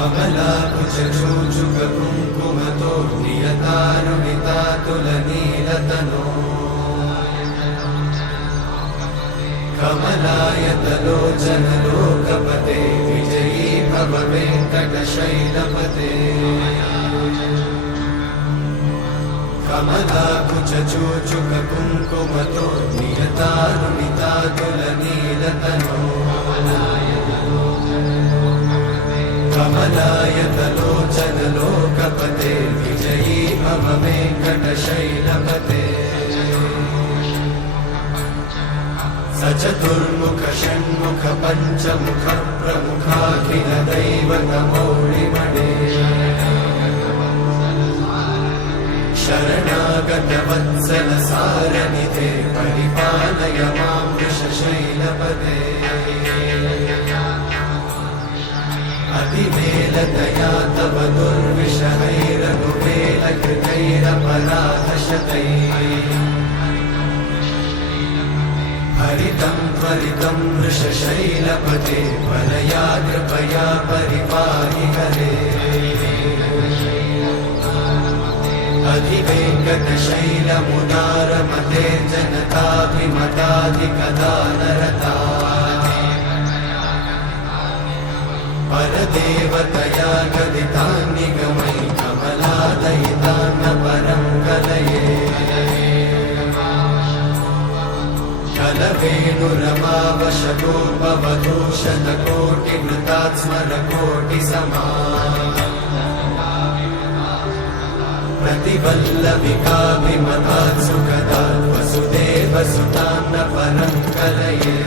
कमलाकुचूचुककुङ्कुमतो नियतारुणितातुलनीलतनो कमलायतलोचनलोकपते विजयी भव वेङ्कटशैलपते कमलाकुचूचुककुङ्कुमतो नियतारुणितातुलनीलतनो कमलायतलोचनलोकपते विजयी भव वेङ्कटशैलपते स चतुर्मुख षण्मुख पञ्चमुख प्रमुखाखिल दैवतमौळिमणे शरणागत वत्सल सारनिधे परिपालय मां वृषशैलपते अतिवेलतया तव दुर्विषहैरनुवेलकृतैरपराधशतैः हरितं त्वरितं वृषशैलपते वरया कृपया परिपाहि हरे अधिवेङ्कटशैलमुदारमते जनताभिमताधिकदानरता परदेवतया गदितान्निगमै कमलादयितान्न परं कलये कलवेणुरमावशतोपवधूषणकोटिवृतात् स्मरकोटिसमा प्रतिवल्लविकाभिमतात् सुखदात् वसुदेवसुतान्न परं कलये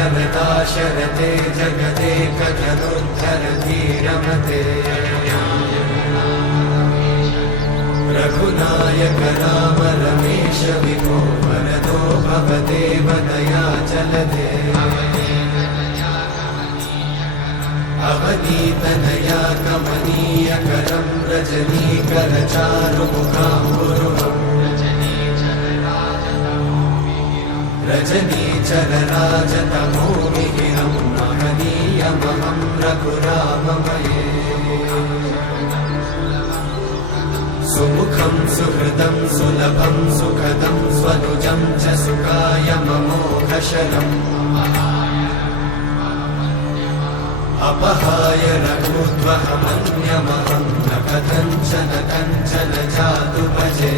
अभिरामगुणाकरदाशरथे जगदेकधनुर्धरधीरमते रघुनायक राम रमेश विभो वरदो भवदेव दयाचलधे अवनीतनया कमनीयकरं रजनीकरचारुमुखाम्बुरुहम् रजनीचरराजतमोमिहिरं महनीयमहं रघुराममये सुमुखं सुहृदं सुलभं सुखदं स्वनुजं च सुखायममोघशरम् अपहाय रघुत्वहमन्यमहं न कथञ्चन कञ्चन जातु भजे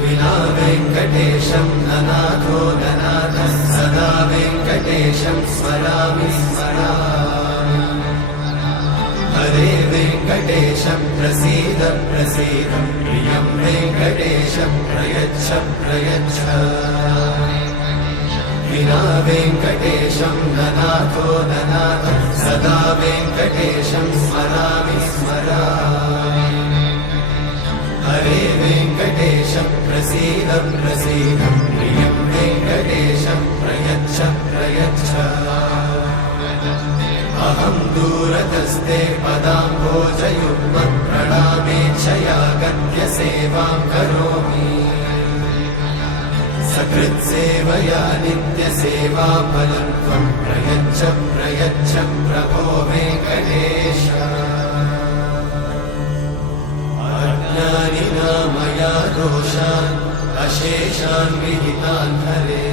विना वेङ्कटेशं ननाथो ननाथः सदा वेङ्कटेशं स्मरामि स्मरामि हरे वेङ्कटेशं प्रसीद प्रसीद प्रियं वेङ्कटेशं प्रयच्छ प्रयच्छ विना वेङ्कटेशं ननाथो ननाथः सदा वेङ्कटेशं स्मरामि स्मरामि हरे वेङ्कटेशं प्रसीद प्रसीद प्रियं वेङ्कटेशं प्रयच्छ प्रयच्छ अहं दूरतस्ते पदाम्भोजयुग्मं प्रणामेच्छया गत्य सेवां करोमि सकृत्सेवया नित्यसेवाफलं त्वं प्रयच्छ प्रयच्छ प्रभो वेङ्कटेश अज्ञानिना मया दोषान् अशेषान् विहितान् हरे